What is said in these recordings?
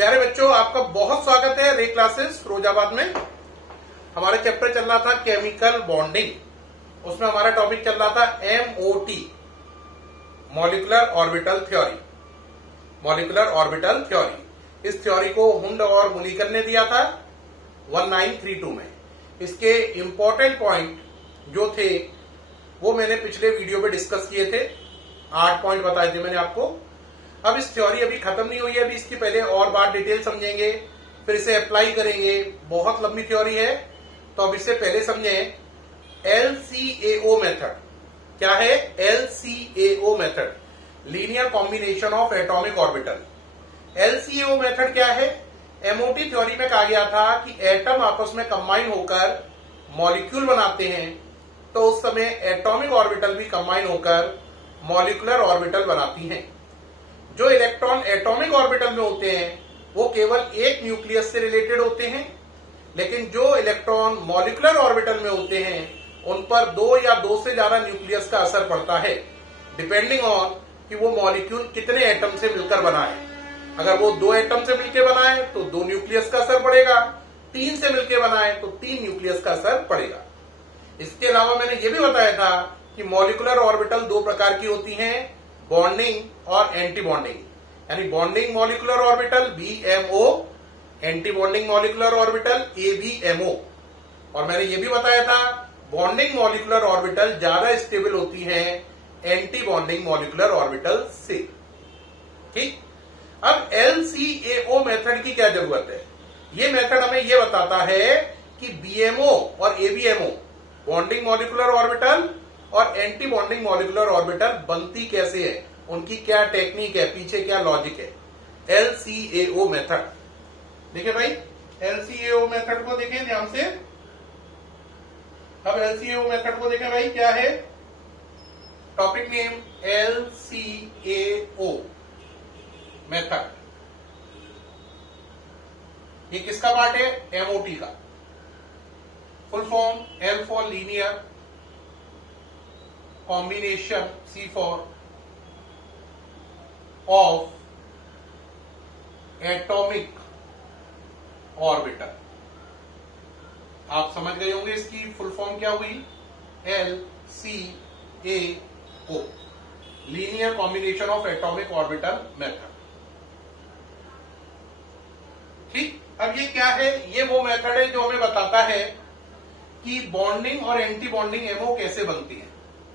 प्यारे बच्चों, आपका बहुत स्वागत है रे क्लासेस फिरोजाबाद में। हमारा चैप्टर चल रहा था केमिकल बॉन्डिंग। उसमें हमारा टॉपिक चल रहा था MOT, molecular orbital theory. Molecular orbital theory, इस थ्योरी को हुंड और मुनीकर ने दिया था 1932 में। इसके इंपॉर्टेंट पॉइंट जो थे वो मैंने पिछले वीडियो में डिस्कस किए थे। 8 पॉइंट बताए थे मैंने आपको। अब इस थ्योरी अभी खत्म नहीं हुई है, अभी इसकी पहले और बात डिटेल समझेंगे, फिर इसे अप्लाई करेंगे। बहुत लंबी थ्योरी है, तो अब इससे पहले समझें LCAO मेथड। क्या है LCAO method? Linear combination of atomic orbital. LCAO method क्या है? MOT थ्योरी में कहा गया था कि एटम आपस में कंबाइन होकर मॉलिक्यूल बनाते हैं, तो उस समय एटॉमिक ऑर्बिटल भी कंबाइन होकर मॉलिक्यूलर ऑर्बिटल बनाती हैं। जो इलेक्ट्रॉन एटॉमिक ऑर्बिटल में होते हैं वो केवल एक न्यूक्लियस से रिलेटेड होते हैं, लेकिन जो इलेक्ट्रॉन मॉलिक्यूलर ऑर्बिटल में होते हैं उन पर 2 या 2 से ज्यादा न्यूक्लियस का असर पड़ता है, डिपेंडिंग ऑन कि वो मॉलिक्यूल कितने एटम से मिलकर बना है। अगर वो 2 एटम से मिलकर बना है तो 2 न्यूक्लियस का असर पड़ेगा, 3 से मिलकर बना है तो 3 न्यूक्लियस का असर पड़ेगा। इसके अलावा मैंने ये भी बताया था कि मॉलिक्यूलर ऑर्बिटल 2 प्रकार की होती हैं, बॉन्डिंग और एंटी बॉन्डिंग। यानी bonding molecular orbital BMO, anti bonding molecular orbital ABMO। और मैंने ये भी बताया था बॉन्डिंग मॉलिक्यूलर ऑर्बिटल ज्यादा स्टेबल होती हैं एंटी बॉन्डिंग मॉलिक्यूलर ऑर्बिटल से। ठीक, अब LCAO मेथड की क्या जरूरत है? ये मेथड हमें ये बताता है कि BMO और ABMO, बॉन्डिंग मॉलिक्यूलर ऑर्बिटल और एंटी बॉन्डिंग मॉलिक्यूलर ऑर्बिटल बनती कैसे है, उनकी क्या टेक्निक है, पीछे क्या लॉजिक है। LCAO मेथड देखिए भाई, LCAO मेथड को देखें ध्यान से। अब LCAO मेथड को देखें भाई, क्या है टॉपिक नेम? LCAO method. ये किसका पार्ट है? MOT का। Full form L for linear, combination C for of atomic orbital. आप समझ गए होंगे इसकी फुल फॉर्म क्या हुई? LCAO, linear combination of atomic orbital method. ठीक, अब ये क्या है? ये वो मेथड है जो हमें बताता है कि बॉन्डिंग और एंटी बॉन्डिंग एमओ कैसे बनती है।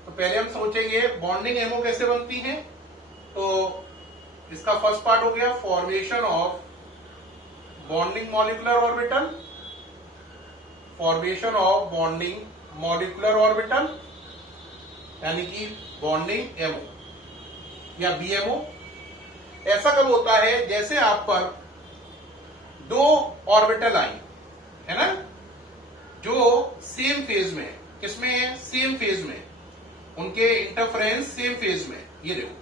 तो पहले हम सोचेंगे बॉन्डिंग एमओ कैसे बनती है। तो इसका फर्स्ट पार्ट हो गया formation of bonding molecular orbital, formation of bonding molecular orbital यानी कि बॉन्डिंग एमओ या BMO। ऐसा कब होता है? जैसे आप पर 2 ऑर्बिटल आई है ना, जो सेम फेज में है। किसमें है? सेम फेज में, उनके इंटरफेरेंस सेम फेज में। ये देखो,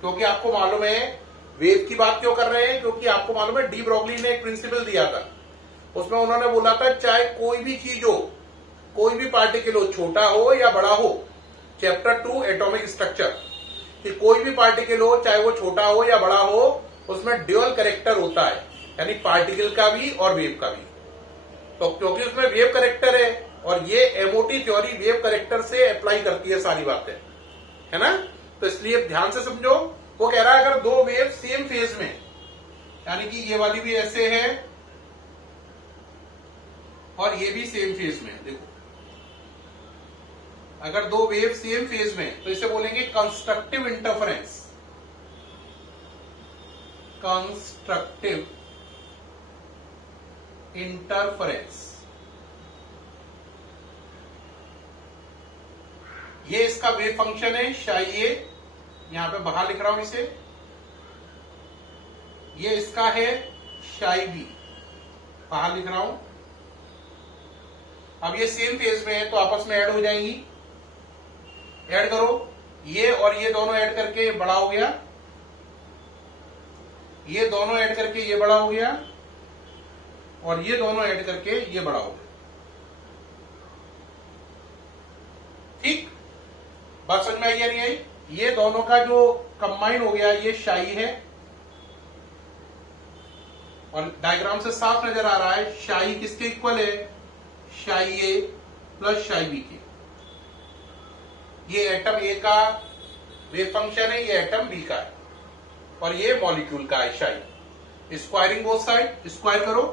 क्योंकि आपको मालूम है वेव की बात क्यों कर रहे हैं, क्योंकि आपको मालूम है डी ब्रॉगली ने एक प्रिंसिपल दिया था। उसमें उन्होंने बोला था चाहे कोई भी चीज हो, कोई भी पार्टिकल हो, छोटा हो या बड़ा हो, चैप्टर 2 एटॉमिक स्ट्रक्चर, कि कोई भी पार्टिकल हो चाहे वो छोटा हो या बड़ा हो, उसमें ड्यूअल कैरेक्टर होता है, यानी पार्टिकल का भी और वेव का भी। तो क्योंकि उसमें वेव कैरेक्टर है, और ये MOT थ्योरी वेव कैरेक्टर से अप्लाई करती है सारी बातें, है ना। तो इसलिए ध्यान से समझो। वो कह रहा है अगर 2 वेव सेम फेज में, यानी कि ये वाली भी ऐसे है और ये भी सेम फेज में, देखो अगर 2 वेव सेम फेज में, तो इसे बोलेंगे कंस्ट्रक्टिव इंटरफेरेंस। कंस्ट्रक्टिव इंटरफेरेंस, ये इसका वेव फंक्शन है शाई ए, यहां पे बाहर लिख रहा हूं इसे। ये इसका है शाई बी, बाहर लिख रहा हूं। अब ये सेम फेज में है तो आपस में ऐड हो जाएंगी। ऐड करो, ये और ये दोनों ऐड करके ये बड़ा हो गया, ये दोनों ऐड करके ये बड़ा हो गया, और ये दोनों ऐड करके ये बड़ा हो गया। ठीक, बात समझ में आई या नहीं आई? ये दोनों का जो कंबाइन हो गया ये शाई है, और डायग्राम से साफ नजर आ रहा है शाई किसके इक्वल है, शाई ए प्लस शाई बी के। ये एटम ए का वेव फंक्शन है, ये एटम बी का है और ये मॉलिक्यूल का है शाई। स्क्वायरिंग बोथ साइड, स्क्वायर करो,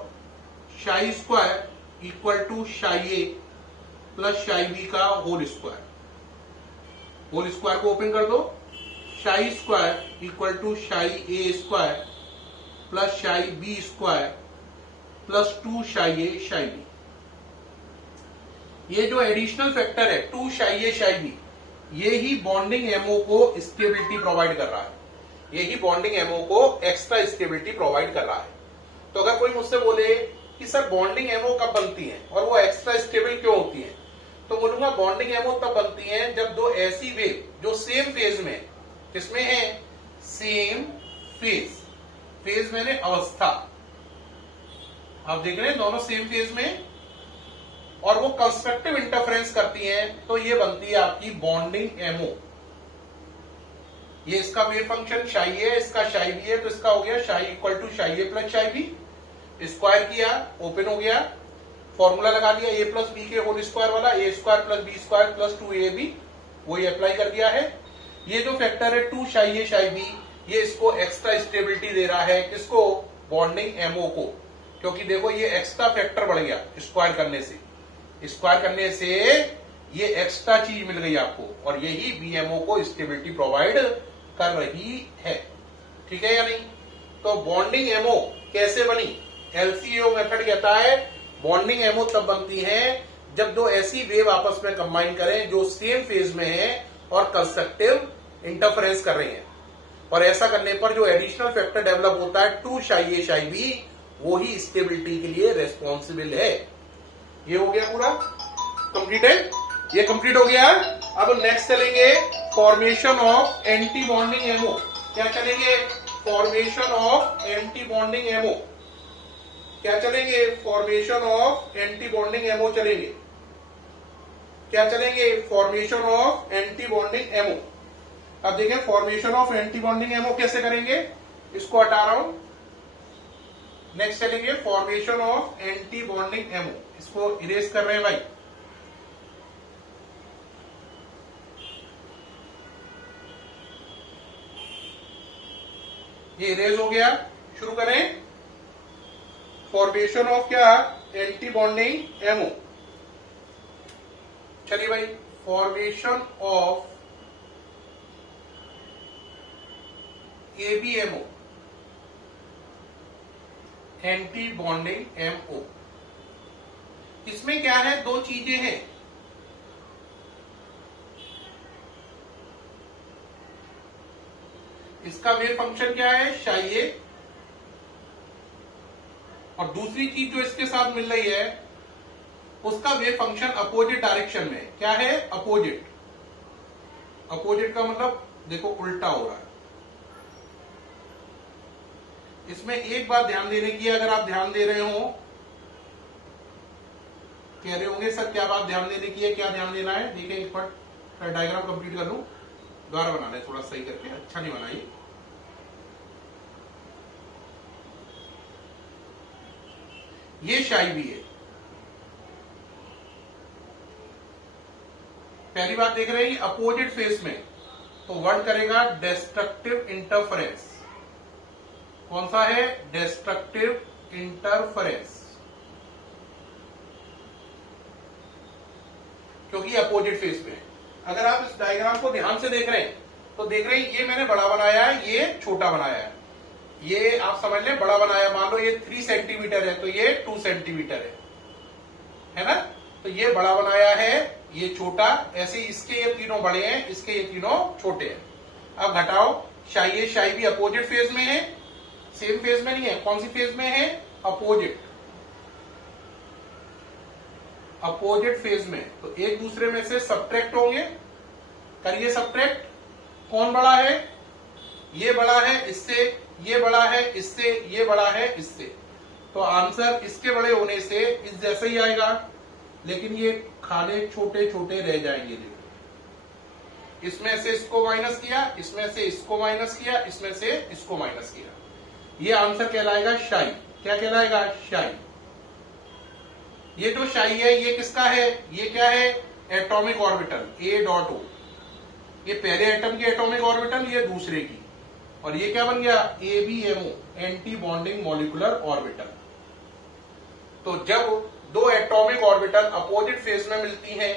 शाई square equal to psi A plus psi B का होल स्क्वायर। होल स्क्वायर को ओपन कर दो, शाई square equal to psi A square plus psi B square plus 2 शाई ए शाई बी। ये जो एडिशनल फैक्टर है 2 शाई ए शाई बी, ये ही बॉन्डिंग एमओ को स्टेबिलिटी प्रोवाइड कर रहा है, ये ही बॉन्डिंग एमओ को एक्स्ट्रा स्टेबिलिटी प्रोवाइड कर रहा है। तो अगर कोई मुझसे बोले कि सर बॉन्डिंग एमओ कब बनती है और वो एक्स्ट्रा स्टेबल क्यों होती है, तो बोलूंगा बॉन्डिंग एमओ तब बनती है जब दो ऐसी वेव जो सेम फेज में, किसमें है, सेम फेज, फेज मैंने अवस्था, आप देख रहे हैं दोनों सेम फेज में, और वो कंस्ट्रक्टिव इंटरफेरेंस करती हैं, तो ये बनती है आपकी बॉन्डिंग एमओ। ये इसका वेव फंक्शन शाई है, इसका शाई बी है, तो इसका हो गया शाई equal to psi A plus psi B. Square किया, ओपन हो गया, फॉर्मूला लगा दिया ए प्लस बी के होल स्क्वायर वाला, A square plus B square plus 2ab, वही अप्लाई कर दिया है। ये जो फैक्टर है 2 शाई ए शाई बी, ये इसको एक्स्ट्रा स्टेबिलिटी दे रहा है, किसको, बॉन्डिंग एमओ को, क्योंकि देखो ये एक्स्ट्रा फैक्टर बढ़ गया स्क्वायर करने से, स्क्वायर करने से ये एक्स्ट्रा चीज मिल गई आपको, और यही बीएमओ को स्टेबिलिटी प्रोवाइड कर रही है। ठीक है या नहीं? तो बॉन्डिंग एमओ कैसे बनी, एलसीओ मेथड कहता है बॉन्डिंग एमओ तब बनती है जब दो ऐसी वेव आपस में कंबाइन करें जो सेम फेज में है और कंस्ट्रक्टिव इंटरफेरेंस कर रही हैं, और ऐसा करने पर जो एडिशनल फैक्टर डेवलप होता है 2 शाई ए शाई बी, वो ही स्टेबिलिटी के लिए रेस्पॉन्सिबल है। ये हो गया पूरा कंप्लीट है, ये कंप्लीट हो गया। अब नेक्स्ट चलेंगे formation of anti bonding ammo. क्या चलेंगे, formation of anti bonding ammo. क्या चलेंगे, formation of anti bonding ammo चलेंगे। क्या चलेंगे, formation of anti bonding ammo. अब देखें formation of anti bonding ammo कैसे करेंगे, इसको हटा रहा हूं। नेक्स्ट चलेंगे formation of anti bonding ammo, इसको इरेज कर रहे हैं भाई। ये इरेज हो गया, शुरू करें फॉर्मेशन ऑफ क्या, एंटी बॉन्डिंग एमओ। चलिए भाई, formation of ABMO, anti bonding ammo. इसमें क्या है, दो चीजें हैं। इसका वेव फंक्शन क्या है, शाई ए, और दूसरी चीज जो इसके साथ मिल रही है उसका वेव फंक्शन अपोजिट डायरेक्शन में। क्या है, अपोजिट। अपोजिट का मतलब देखो उल्टा हो रहा है। इसमें एक बात ध्यान देने की है, अगर आप ध्यान दे रहे हो, कह रहे होंगे सर क्या बात ध्यान देने की है, क्या ध्यान देना है। देखिए एक बार डायग्राम कंप्लीट कर लूं, दोबारा बनाना है थोड़ा सही करके, अच्छा नहीं बनाई। ये शाई भी है। पहली बात देख रहे हैं अपोजिट फेस में, तो वर्ड करेगा डिस्ट्रक्टिव इंटरफेरेंस। कौन सा है, डिस्ट्रक्टिव इंटरफेरेंस, क्योंकि अपोजिट फेस में। अगर आप इस डायग्राम को ध्यान से देख रहे हैं तो देख रहे हैं ये मैंने बड़ा बनाया है, ये छोटा बनाया है। ये आप समझ लें बड़ा बनाया, मान लो ये 3 सेंटीमीटर है तो ये 2 सेंटीमीटर है ना। तो ये बड़ा बनाया है, ये छोटा, ऐसे इसके ये तीनों बड़े हैं, इसके ये तीनों छोटे हैं। अब घटाओ, शाई ए शाई बी अपोजिट फेज में है, सेम फेज में नहीं है। कौन सी फेज में है, अपोजिट, अपोजिट फेज में। तो एक दूसरे में से सब्ट्रैक्ट होंगे, करिए सब्ट्रैक्ट। कौन बड़ा है, ये बड़ा है इससे, ये बड़ा है इससे, ये बड़ा है इससे। तो आंसर इसके बड़े होने से इस जैसे ही आएगा, लेकिन ये खाने छोटे छोटे रह जाएंगे। देखो इसमें से इसको माइनस किया, इसमें से इसको माइनस किया, इसमें से इसको माइनस किया, ये आंसर कहलाएगा शाई। क्या कहलाएगा, शाई। ये जो शाई है ये किसका है, ये क्या है, एटॉमिक ऑर्बिटल A.O। ये पहले एटम की एटॉमिक ऑर्बिटल, ये दूसरे की, और ये क्या बन गया, ABMO, anti bonding molecular orbital. तो जब दो एटॉमिक ऑर्बिटल अपोजिट फेज में मिलती हैं,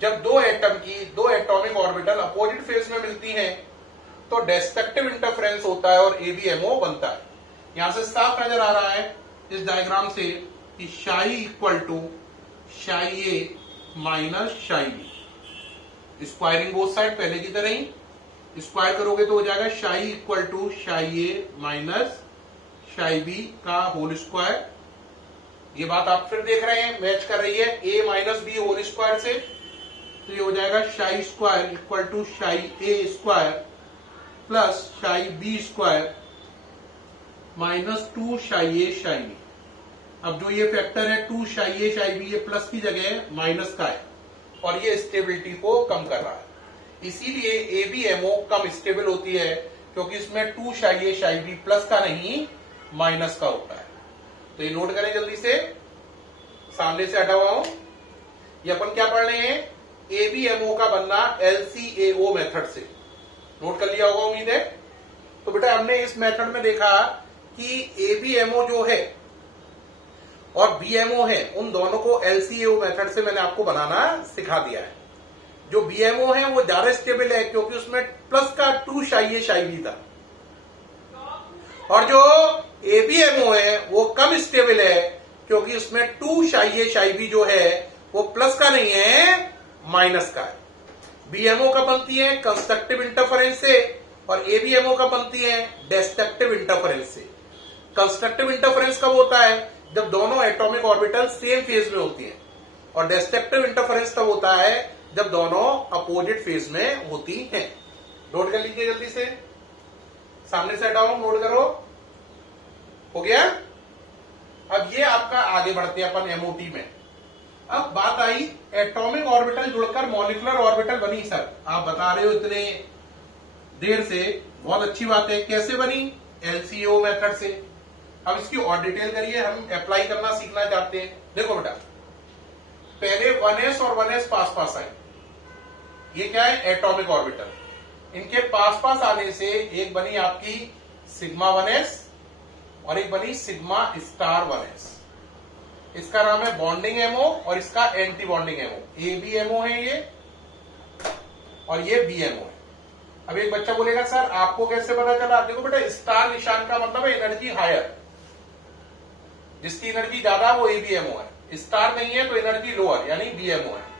जब दो एटम की दो एटॉमिक ऑर्बिटल अपोजिट फेज में मिलती हैं, तो डेस्ट्रक्टिव इंटरफेरेंस होता है और ABMO बनता है। यहां से साफ नजर आ रहा है इस डायग्राम से कि शाई equal to psi A minus शाई B। स्क्वायरिंग बोथ साइड पहले की तरह ही, स्क्वायर करोगे तो हो जाएगा शाई equal to psi A minus शाई B का होल स्क्वायर। ये बात आप फिर देख रहे हैं, मैच कर रही है A minus B whole square से, तो ये हो जाएगा psi square equal to psi A square plus psi B square minus 2 psi A शाई B। अब जो ये फैक्टर है 2 शाई A शाई B, ये प्लस की जगह माइनस का है, और ये स्टेबिलिटी को कम कर रहा है। इसीलिए ABMO कम स्टेबल होती है, क्योंकि इसमें 2 शाई A शाई B प्लस का नहीं माइनस का होता है। तो ये नोट करें जल्दी से, सामने से हटा हुआ हूं। ये अपन क्या पढ़ रहे हैं, ABMO का बनना LCAO मेथड से। नोट कर लिया होगा उम्मीद है। तो बेटा हमने इस मेथड में देखा कि ABMO जो है और BMO है, उन दोनों को LCAO मेथड से मैंने आपको बनाना सिखा दिया है। जो BMO है वो ज्यादा स्टेबल है, क्योंकि उसमें प्लस का 2 शाई A शाई B था, और जो ABMO है वो कम स्टेबल है, क्योंकि उसमें 2 शाई A शाई B जो है वो प्लस का नहीं है, माइनस का है। BMO का बनती है कंस्ट्रक्टिव इंटरफेरेंस से, और ABMO का बनती है डिस्ट्रक्टिव इंटरफेरेंस से। कंस्ट्रक्टिव इंटरफेरेंस कब होता है, जब दोनों एटॉमिक ऑर्बिटल सेम फेज में होती हैं, और डिस्ट्रक्टिव इंटरफेरेंस तब होता है जब दोनों अपोजिट फेज में होती हैं। नोट कर लीजिए जल्दी से, सामने से हटाओ, नोट करो, हो गया। अब ये आपका आगे बढ़ते हैं अपन MOT में। अब बात आई एटॉमिक ऑर्बिटल जुड़कर मॉलिक्यूलर ऑर्बिटल बनी। सर आप बता रहे हो इतने देर से, बहुत अच्छी बात है। कैसे बनी, LCAO मेथड से। अब इसकी और डिटेल करिए, हम अप्लाई करना सीखना चाहते हैं। देखो बेटा, पहले 1s और 1s पास पास आए, ये क्या है, एटॉमिक ऑर्बिटल। इनके पास पास आने से एक बनी आपकी सिग्मा 1s और एक बनी सिग्मा स्टार 1s। इसका नाम है बॉन्डिंग MO और इसका एंटी बॉन्डिंग MO। ABMO है ये, और ये BMO है। अब एक बच्चा बोलेगा सर आपको कैसे पता चला। देखो बेटा, स्टार निशान का मतलब है एनर्जी हायर, जिसकी एनर्जी ज्यादा वो ABMO है। स्टार नहीं है तो एनर्जी लोअर यानी BMO है।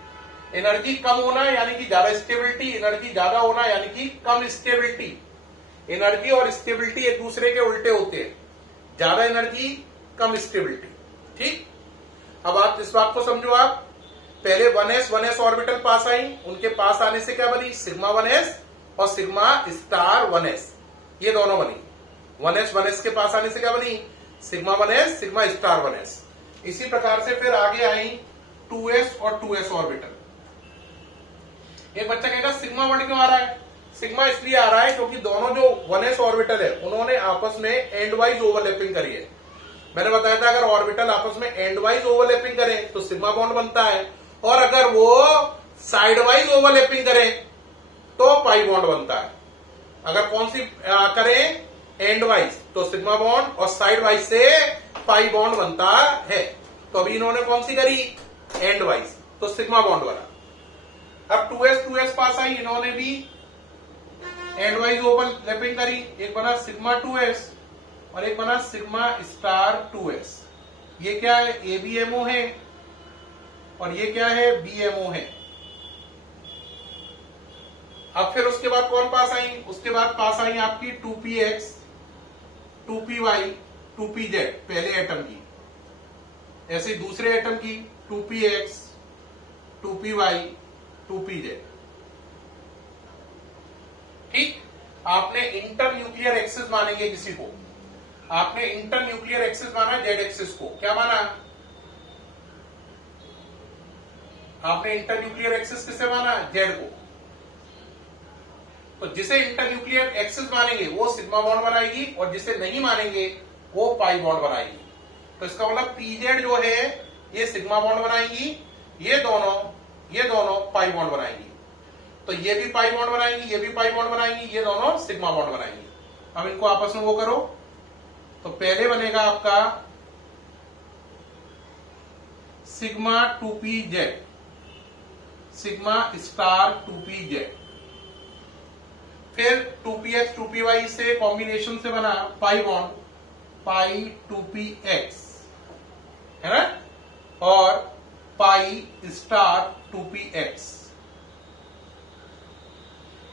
एनर्जी कम होना यानी कि ज्यादा स्टेबिलिटी, एनर्जी ज्यादा होना यानी कि कम स्टेबिलिटी। एनर्जी और स्टेबिलिटी एक दूसरे के उल्टे होते हैं, ज्यादा एनर्जी कम स्टेबिलिटी। ठीक, अब आप इस बात को समझो। आप पहले 1s ऑर्बिटल पास आई, उनके पास आने से क्या बनी, सिग्मा 1s और सिग्मा स्टार 1s, ये दोनों बनी। 1s के पास आने से क्या बनी, sigma 1s sigma star 1s। इसी प्रकार से फिर आगे आई 2s और 2s ऑर्बिटल। एक बच्चा कहेगा सिग्मा वर्ड क्यों आ रहा है। सिग्मा इसलिए आ रहा है क्योंकि दोनों जो 1s ऑर्बिटल है उन्होंने आपस में एंड वाइज ओवरलैपिंग करी है। मैंने बताया था अगर ऑर्बिटल आपस में एंड वाइज ओवरलैपिंग करें तो सिग्मा बॉन्ड बनता है, और अगर वो साइड वाइज ओवरलैपिंग करें तो पाई बॉन्ड बनता है। अगर कौन सी करें, एंड वाइज तो सिग्मा बॉन्ड, और साइड वाइज से पाई बॉन्ड बनता है। तो अभी इन्होंने कौन सी करी, एंड वाइज, तो सिग्मा बॉन्ड बना। अब 2s पास आई, इन्होंने भी एंड वाइज ओवरलैपिंग करी। एक बना सिग्मा 2s और एक बना सिग्मा स्टार 2s। ये क्या है, ABMO है, और ये क्या है, BMO है। अब फिर उसके बाद कौन पास आई, उसके बाद पास आई आपकी 2px 2py 2pz, पहले एटम की। ऐसे दूसरे एटम की 2px 2py 2pz। ठीक, आपने इंटर न्यूक्लियर एक्सिस मानेंगे किसी को, आपने इंटर न्यूक्लियर एक्सिस माना जेड एक्सिस को। क्या माना आपने, इंटर न्यूक्लियर एक्सिस किसे माना, जेड को। तो जिसे इंटर न्यूक्लियर एक्सिस मानेंगे वो सिग्मा बॉन्ड बनाएगी, और जिसे नहीं मानेंगे वो पाई बॉन्ड बनाएगी। तो इसका मतलब पीजेड जो है ये सिग्मा बॉन्ड बनाएंगी, ये दोनों पाई बॉन्ड बनाएंगी। तो ये भी पाई बॉन्ड बनाएंगी, ये भी पाई बॉन्ड बनाएंगी, ये दोनों सिग्मा बॉन्ड बनाएंगी। अब इनको आपस में वो करो, तो पहले बनेगा आपका sigma 2pz, sigma star 2pz। फिर 2px 2py से कॉम्बिनेशन से बना पाई बॉन्ड, पाई 2px है ना, और पाई स्टार 2px।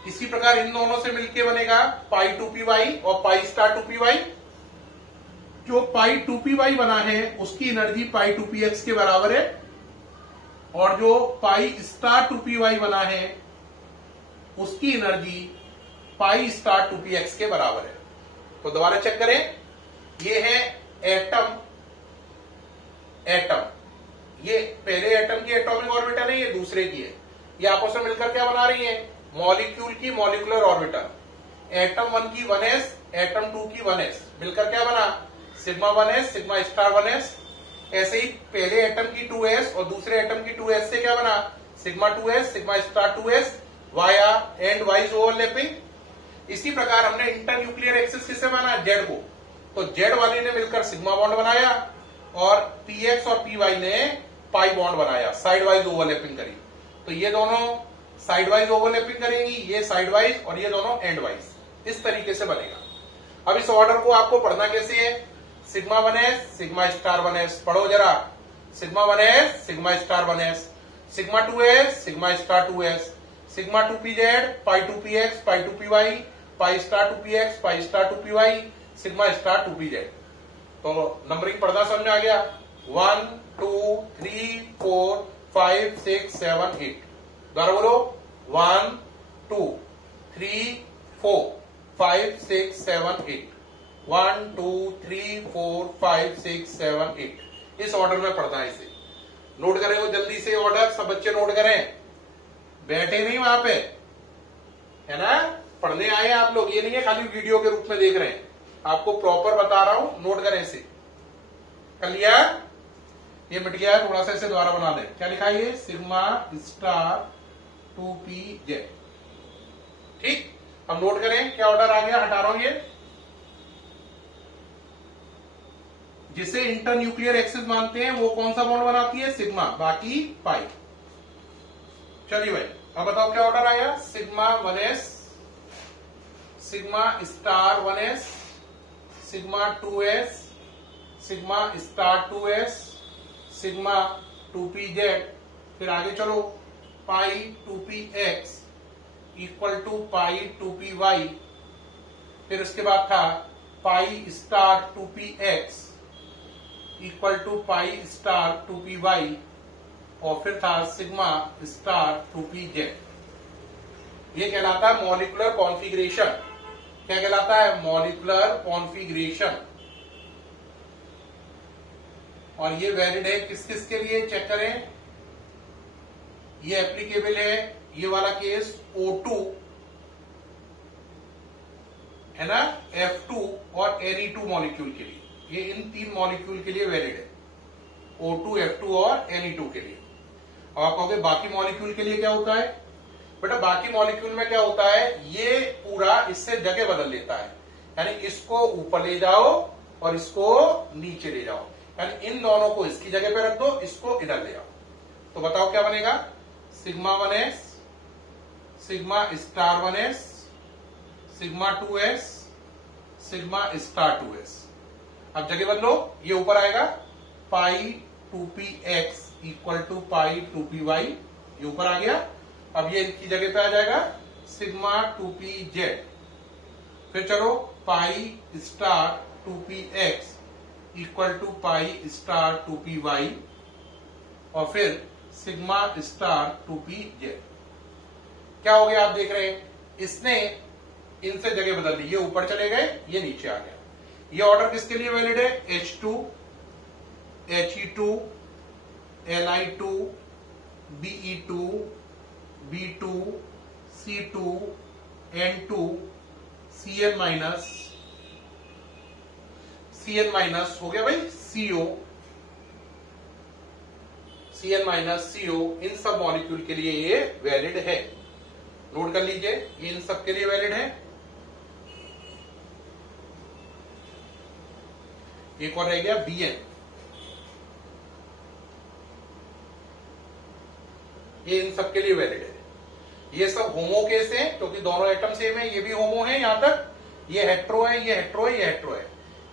इसी प्रकार इन दोनों से मिलके बनेगा पाई 2py और पाई स्टार 2py। जो पाई 2py बना है उसकी एनर्जी पाई 2px के बराबर है, और जो पाई स्टार 2py बना है उसकी एनर्जी पाई स्टार 2px के बराबर है। तो दोबारा चेक करें, ये है एटम, ये पहले एटम की एटॉमिक ऑर्बिटल है, ये दूसरे की है। ये आपस में मिलकर क्या बना रही है, मॉलिक्यूल की मॉलिक्यूलर ऑर्बिटल। एटम 1 की 1s, एटम 2 की 1s, मिलकर क्या बना, sigma 1s sigma star 1s। ऐसे ही पहले एटम की 2s और दूसरे एटम की 2s से क्या बना, sigma 2s sigma star 2s via and wise overlapping. इसी प्रकार हमने इंटर न्यूक्लियर एक्सिस किससे बना, जेड को। तो जेड वाले ने मिलकर सिग्मा बॉन्ड बनाया और px और py ने पाई बॉन्ड बनाया, साइड वाइज ओवरलैपिंग करी। तो ये दोनों साइड वाइज ओवरलैपिंग करेंगी, ये साइड वाइज और ये दोनों एंड वाइज। इस तरीके से बनेगा। अब इस ऑर्डर को आपको पढ़ना कैसे है, sigma 1s sigma star 1s, पढ़ो जरा, sigma 1s sigma star 1s, sigma 2s sigma star 2s, sigma 2pz पाई 2px पाई 2py, पाई स्टार 2px पाई star 2py, sigma star 2pz। तो नंबरिंग पढ़ना समझ में आ गया, 1 2 3 4 5 6 7 8। दोबारा बोलो, 1 2 3 4 5 6 7 8, 1 2 3 4 5 6 7 8। इस ऑर्डर में पढ़ना है। इसे नोट करें वो जल्दी से ऑर्डर, सब बच्चे नोट करें, बैठे नहीं वहां पे, है ना, पढ़ने आए आप लोग, ये नहीं है खाली वीडियो के रूप में देख रहे हैं। आपको प्रॉपर बता रहा हूं, नोट करें इसे। कर लिया, ये मिट गया है, थोड़ा सा इसे दोबारा बना दें। क्या लिखा है ये, सिग्मा स्टार 2pz। ठीक, अब नोट करें क्या ऑर्डर आ गया, हटा रहा हूं ये। जिसे इंटर न्यूक्लियर एक्सिस मानते हैं वो कौन सा बॉन्ड बनाती है, सिग्मा, बाकी पाई। चलिए भाई, अब बताओ क्या ऑर्डर आया, sigma 1s sigma star 1s, sigma 2s sigma star 2s, sigma 2pz। फिर आगे चलो, पाई 2px equal to pi 2py। फिर उसके बाद था pi star 2px equal to pi star 2py, और फिर था सिग्मा स्टार 2pz। ये कहलाता है मॉलिक्यूलर कॉन्फ़िगरेशन। क्या कहलाता है, मॉलिक्यूलर कॉन्फ़िगरेशन। और ये वैलिड है किस किस के लिए, चेक करें, ये एप्लीकेबल है, ये वाला केस O2 है ना, F2 और Ne2 मॉलिक्यूल के लिए, ये इन 3 मॉलिक्यूल के लिए वैलिड है, O2 F2 और Ne2 के लिए। और आप कहोगे बाकी मॉलिक्यूल के लिए क्या होता है, बेटा बाकी मॉलिक्यूल में क्या होता है, ये पूरा इससे जगह बदल लेता है, यानी इसको ऊपर ले जाओ और इसको नीचे ले जाओ, यानी इन दोनों को इसकी जगह पे रख दो, इसको इधर ले आओ। तो बताओ क्या बनेगा, sigma 1s sigma star 1s, sigma 2s sigma star 2s। अब जगह बदलो, ये ऊपर आएगा पाई 2px equal to pi 2py, ये ऊपर आ गया। अब ये इनकी जगह पे आ जाएगा सिग्मा 2pz। फिर चलो, pi star 2px equal to pi star 2py, और फिर सिग्मा स्टार 2pz। क्या हो गया, आप देख रहे हैं, इसने इनसे जगह बदल ली, ये ऊपर चले गए, ये नीचे आ गया। ये ऑर्डर किसके लिए वैलिड है, H2 He2 Li2 Be2 B2 C2 N2 Cl- Cn minus हो गया भाई CO, Cn माइनस CO, इन सब मॉलिक्यूल के लिए ये वैलिड है। नोट कर लीजिए, ये इन सब के लिए वैलिड है। एक और रह गया Bn, ये इन सब के लिए वैलिड है। ये सब होमो केस है क्योंकि दोनों एटम सेम है, ये भी होमो है, यहां तक ये हेट्रो है, ये हेट्रो है, ये हेट्रो है,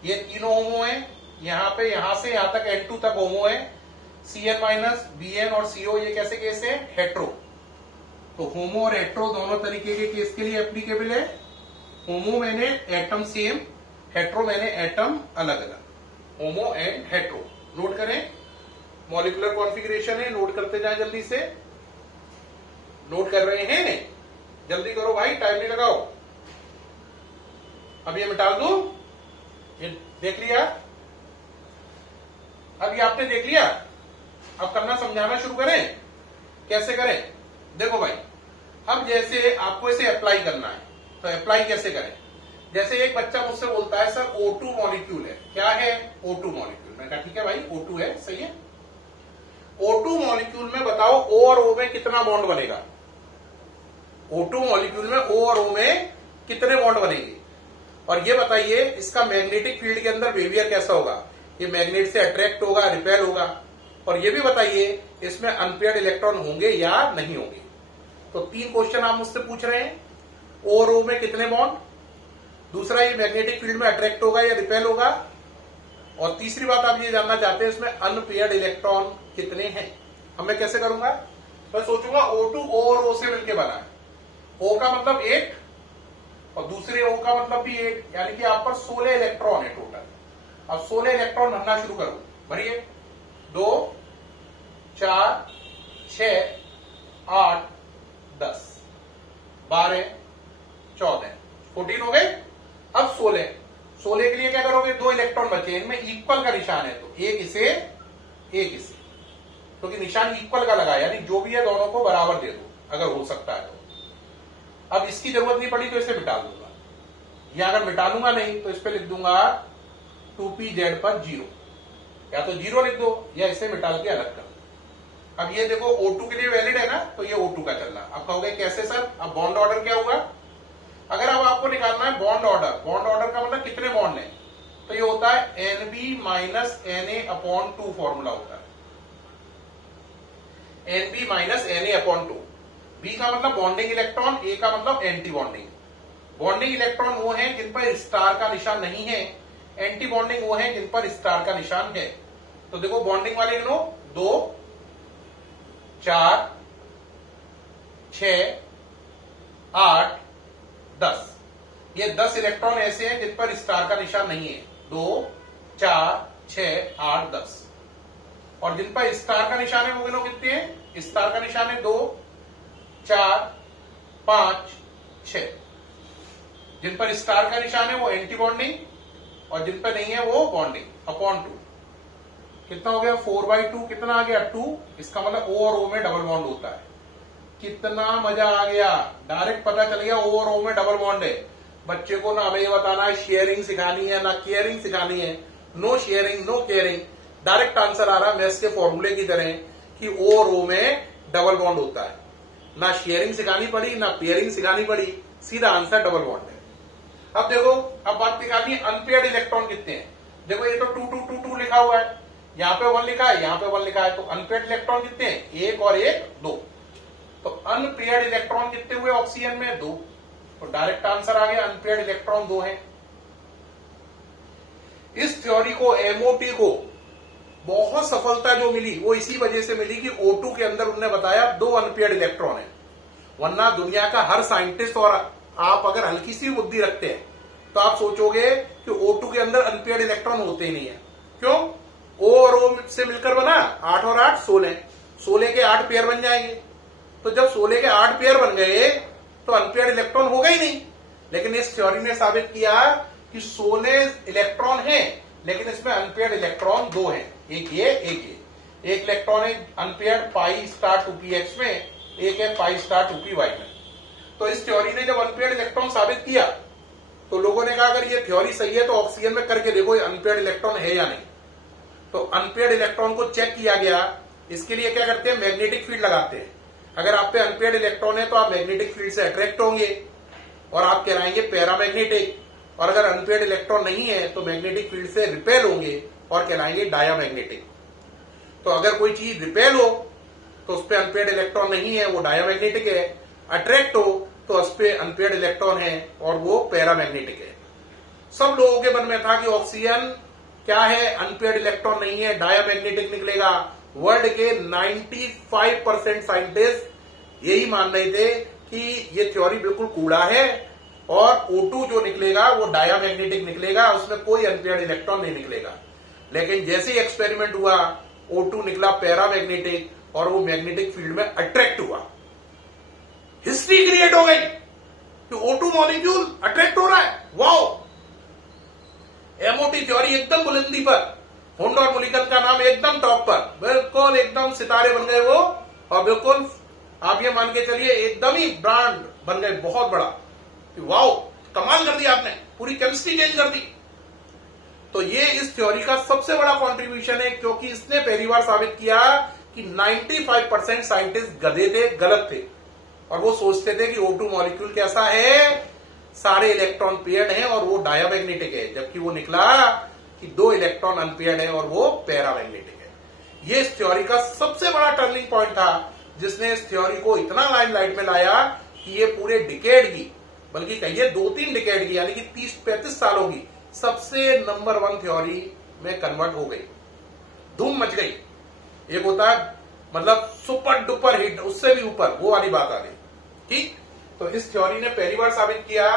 ये तीनों होमो है। यहां पे यहां से यहां तक N2 तक होमो है। Cn माइनस Bn और CO ये कैसे केस है? हेट्रो। तो होमो और हेट्रो दोनों तरीके के केस के लिए एप्लीकेबल है। होमो मैंने एटम सेम, हेट्रो मैंने एटम अलग अलग, होमो एंड हेट्रो। नोट करें, मॉलिक्यूलर कॉन्फ़िगरेशन है, नोट करते जाएं जल्दी से। नोट कर रहे हैं? जल्दी करो भाई, टाइम नहीं लगाओ। अब ये मिटा दो, ये देख लिया, अब ये आपने देख लिया। अब करना समझाना शुरू करें, कैसे करें? देखो भाई, अब जैसे आपको इसे अप्लाई करना है, तो अप्लाई कैसे करें? जैसे एक बच्चा मुझसे बोलता है सर O2 मॉलिक्यूल है, क्या है? O2 molecule. मैं कहा ठीक है भाई, O2 है, सही है। O2 मॉलिक्यूल में बताओ O और O में कितना बॉन्ड बनेगा? O2 मॉलिक्यूल में O और O में कितने बॉन्ड बनेंगे? और ये बताइए इसका मैग्नेटिक फील्ड के अंदर बिहेवियर कैसा होगा? ये मैग्नेट से अट्रैक्ट होगा, रिपेल होगा? और ये भी बताइए इसमें अनपेयर्ड इलेक्ट्रॉन होंगे या नहीं होंगे? तो 3 क्वेश्चन आप मुझसे पूछ रहे हैं। O और O में कितने बॉन्ड, दूसरा ये मैग्नेटिक फील्ड में अट्रैक्ट होगा या रिपेल होगा, और तीसरी बात आप ये जानना चाहते हैं इसमें अनपेयर्ड इलेक्ट्रॉन कितने हैं। अब मैं कैसे करूंगा? मैं सोचूंगा O2 O और O से मिलकर बना है, O का मतलब 8 और दूसरे O का मतलब भी 8, यानी कि आप पर 16 इलेक्ट्रॉन है टोटल। अब 16 इलेक्ट्रॉन भरना शुरू करो, भरिए। 2 4 6 8 10 12 14 14 हो गए। अब 16 के लिए क्या करोगे? 2 इलेक्ट्रॉन बचे, इनमें इक्वल का निशान है, तो एक इसे एक इसे, क्योंकि निशान इक्वल का लगा, यानी जो भी है दोनों को बराबर दे दो अगर हो सकता है तो। अब इसकी जरूरत नहीं पड़ी तो इसे मिटा दूंगा, या अगर मिटा लूंगा नहीं तो इस पे लिख दूंगा 2pz पर 0, या तो 0 लिख दो या इसे मिटा के अलग कर दो। अब ये देखो O2 के लिए वैलिड है ना, तो ये O2 का चल रहा। अब कहोगे कैसे सर? अब बॉन्ड ऑर्डर क्या होगा? अगर अब आपको निकालना है बॉन्ड ऑर्डर, बॉन्ड ऑर्डर का मतलब कितने बॉन्ड है, तो ये होता है NB माइनस Na/2 फॉर्मूला होता है। NB minus Na/2। B का मतलब बॉन्डिंग इलेक्ट्रॉन, A का मतलब एंटी बॉन्डिंग। बॉन्डिंग इलेक्ट्रॉन वो हैं जिन पर स्टार का निशान नहीं है, एंटी बॉन्डिंग वो हैं जिन पर स्टार का निशान है। तो देखो बॉन्डिंग वाले गिनो, 2 4 6 8 10। ये 10 इलेक्ट्रॉन ऐसे हैं जिन पर स्टार का निशान नहीं है, 2 4 6 8 10। और जिन पर स्टार का निशान है वो गिनो कितने हैं? स्टार का निशान है 2 4 5 6। जिन पर स्टार का निशान है वो एंटी बॉन्डिंग, और जिन पर नहीं है वो बॉन्डिंग अपॉन 2। कितना हो गया? 4/2। कितना आ गया? 2। इसका मतलब O और O में डबल बॉन्ड होता है। कितना मजा आ गया, डायरेक्ट पता चल गया O और O में डबल बॉन्ड है। बच्चे को ना हमें ये बताना है शेयरिंग सिखानी है ना केयरिंग सिखानी है, no sharing no caring, direct answer आ रहा है मैथ्स के फॉर्मूले की तरह कि O और O में डबल बॉन्ड होता है। ना शेयरिंग सिखानी पड़ी ना पेयरिंग सिखानी पड़ी, सीधा आंसर डबल बॉन्ड है। अब देखो, अब बात निकालनी है अनपेयर्ड इलेक्ट्रॉन कितने हैं। देखो ये तो 2 2 2 2 लिखा हुआ है, यहाँ पे 1 लिखा है, यहाँ पे 1 लिखा है, तो अनपेयर्ड इलेक्ट्रॉन कितने हैं? 1 और 1 2। तो अनपेयर्ड इलेक्ट्रॉन कितने हुए ऑक्सीजन में? 2। तो डायरेक्ट आंसर आ गया अनपेयर्ड इलेक्ट्रॉन 2 है। इस थ्योरी को, MOT को बहुत सफलता जो मिली वो इसी वजह से मिली कि O2 के अंदर उन्होंने बताया 2 अनपेयर्ड इलेक्ट्रॉन है। वरना दुनिया का हर साइंटिस्ट, और आप अगर हल्की सी बुद्धि रखते हैं तो आप सोचोगे कि O2 के अंदर अनपेयर्ड इलेक्ट्रॉन होते ही नहीं है। क्यों? O और O से मिलकर बना 8 और 8 16, 16 के 8 पेयर बन जाएंगे। तो जब 16 के 8 पेयर बन गए तो अनपेयर्ड इलेक्ट्रॉन होगा ही नहीं। लेकिन इस थ्योरी ने साबित किया कि 16 इलेक्ट्रॉन हैं, लेकिन इसमें अनपेयर्ड इलेक्ट्रॉन 2 हैं, एक ये एक ये। एक इलेक्ट्रॉन है अनपेयर्ड π*2px में, एक है π*2py में। तो इस थ्योरी ने जब अनपेयर्ड इलेक्ट्रॉन साबित किया तो लोगों ने कहा अगर ये थ्योरी सही है तो ऑक्सीजन में करके देखो ये अनपेयर्ड इलेक्ट्रॉन है या नहीं। तो अनपेयर्ड इलेक्ट्रॉन को चेक किया गया। इसके लिए क्या करते हैं, मैग्नेटिक फील्ड लगाते हैं। अगर आप पे अनपेयर्ड इलेक्ट्रॉन है तो आप मैग्नेटिक फील्ड से अट्रैक्ट होंगे और आप कहलाएंगे पैरामैग्नेटिक, और अगर अनपेयर्ड इलेक्ट्रॉन नहीं है तो मैग्नेटिक फील्ड से रिपेल होंगे और कहलाएंगे डायामैग्नेटिक। तो अगर कोई चीज रिपेल हो तो उस पर अनपेयर्ड इलेक्ट्रॉन नहीं है, वो डायामैग्नेटिक है। अट्रैक्ट हो तो उस पर अनपेयर्ड इलेक्ट्रॉन है और वो पैरामैग्नेटिक है। सब लोगों के मन में था कि ऑक्सीजन क्या है, अनपेयर्ड इलेक्ट्रॉन नहीं है, डायामैग्नेटिक निकलेगा। वर्ल्ड के 95% साइंटिस्ट यही मान रहे थे कि ये थ्योरी बिल्कुल कूड़ा है और O2 जो निकलेगा वो डायामैग्नेटिक निकलेगा, उसमें कोई अनपेयर्ड इलेक्ट्रॉन नहीं निकलेगा। लेकिन जैसे ही एक्सपेरिमेंट हुआ O2 निकला पैरामैग्नेटिक और वो मैग्नेटिक फील्ड में अट्रैक्ट हुआ। हिस्ट्री क्रिएट हो गई कि O2 मॉलिक्यूल अट्रैक्ट हो रहा है। वाओ, MOT थ्योरी एकदम बुलंदी पर, होंड और मुलिकन का नाम एकदम टॉप पर, बिल्कुल एकदम सितारे बन गए वो, और बिल्कुल आप ये मान के चलिए एकदम ही ब्रांड बन गए बहुत बड़ा। वाओ, कमाल कर दिया आपने, पूरी केमिस्ट्री चेंज कर दी। तो ये इस थ्योरी का सबसे बड़ा कंट्रीब्यूशन है, क्योंकि इसने पहली बार साबित किया कि 95% साइंटिस्ट गधे थे, गलत थे, और वो सोचते थे कि O2 मॉलिक्यूल कैसा है, सारे इलेक्ट्रॉन पेयर्ड हैं और वो डायामैग्नेटिक है, जबकि वो निकला कि 2 इलेक्ट्रॉन अनपेयर्ड है और वो पैरामैग्नेटिक है। ये इस थ्योरी का सबसे बड़ा टर्निंग पॉइंट था, जिसने इस थ्योरी को इतना लाइमलाइट में लाया कि ये पूरे डिकेड की, बल्कि कहिए 2-3 डिकेड की, यानी कि 30-35 सालों की सबसे नंबर 1 थ्योरी में कन्वर्ट हो गई। धूम मच गई। एक होता है मतलब सुपर डुपर हिट, उससे भी ऊपर वो वाली बात आ गई। ठीक, तो इस थ्योरी ने पहली बार साबित किया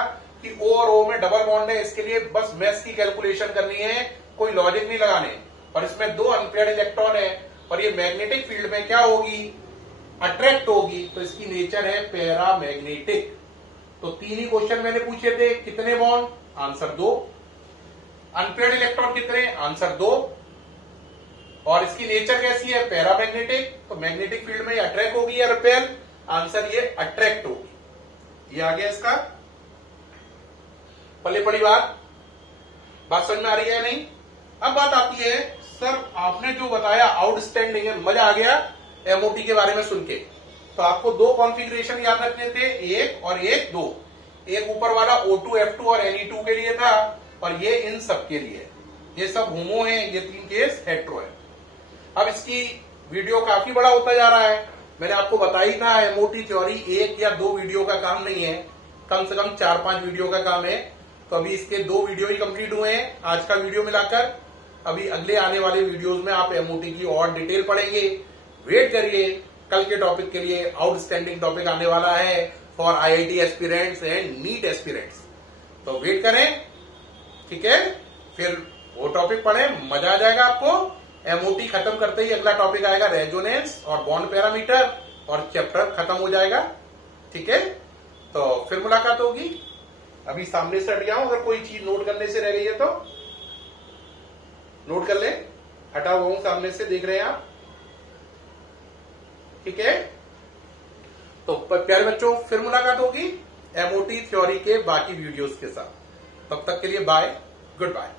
कि O और O में डबल बॉन्ड है, इसके लिए बस मैथ्स की कैलकुलेशन करनी है, कोई लॉजिक नहीं लगाने, और इसमें 2 अनपेयर्ड इलेक्ट्रॉन है और ये मैग्नेटिक फील्ड में क्या होगी, अट्रैक्ट होगी, तो इसकी नेचर है पैरामैग्नेटिक। तो 3 ही क्वेश्चन मैंने पूछे थे, कितने बॉन्ड, आंसर 2, अनपेयर्ड इलेक्ट्रॉन कितने, आंसर 2, और इसकी नेचर कैसी है, पैरामैग्नेटिक, तो मैग्नेटिक फील्ड में अट्रैक्ट होगी या रिपेल, आंसर ये अट्रैक्ट होगी। ये आ गया इसका, पल्ले पड़ी बात समझ में आ रही है नहीं। अब बात आती है, सर आपने जो बताया आउटस्टैंडिंग है, मजा आ गया MOT के बारे में सुन के। तो आपको 2 कॉन्फ़िगरेशन याद रखने थे, 1 और 1 2। एक ऊपर वाला O2 F2 और Ne2 के लिए था, और ये इन सब के लिए, ये सब होमो है, ये 3 केस हेट्रो है। अब इसकी वीडियो काफी बड़ा होता जा रहा है। मैंने आपको बताई था MOT थ्योरी 1 या 2 वीडियो का काम नहीं है, कम से कम 4-5 वीडियो का काम है। तो अभी इसके 2 वीडियो ही कंप्लीट हुए हैं आज का वीडियो मिलाकर। अभी अगले आने वाले वीडियोस में आप MOT की और डिटेल पढ़ेंगे। वेट करिए, कल के टॉपिक के लिए आउटस्टैंडिंग टॉपिक आने वाला है for IIT aspirants and NEET aspirants. तो वेट करें, ठीक है, फिर वो टॉपिक पढ़ें, मजा आ जाएगा आपको। MOT खत्म करते ही अगला टॉपिक आएगा रेजोनेंस और बॉन्ड पैरामीटर, और चैप्टर खत्म हो जाएगा। ठीक है, तो फिर मुलाकात होगी। अभी सामने से हट गया हूं, अगर कोई चीज नोट करने से रह गई है तो नोट कर ले, हटा हुआ हूं सामने से, देख रहे हैं आप, ठीक है। तो प्यारे बच्चों, फिर मुलाकात होगी MOT थ्योरी के बाकी वीडियोस के साथ। तब तक के लिए बाय, गुड बाय।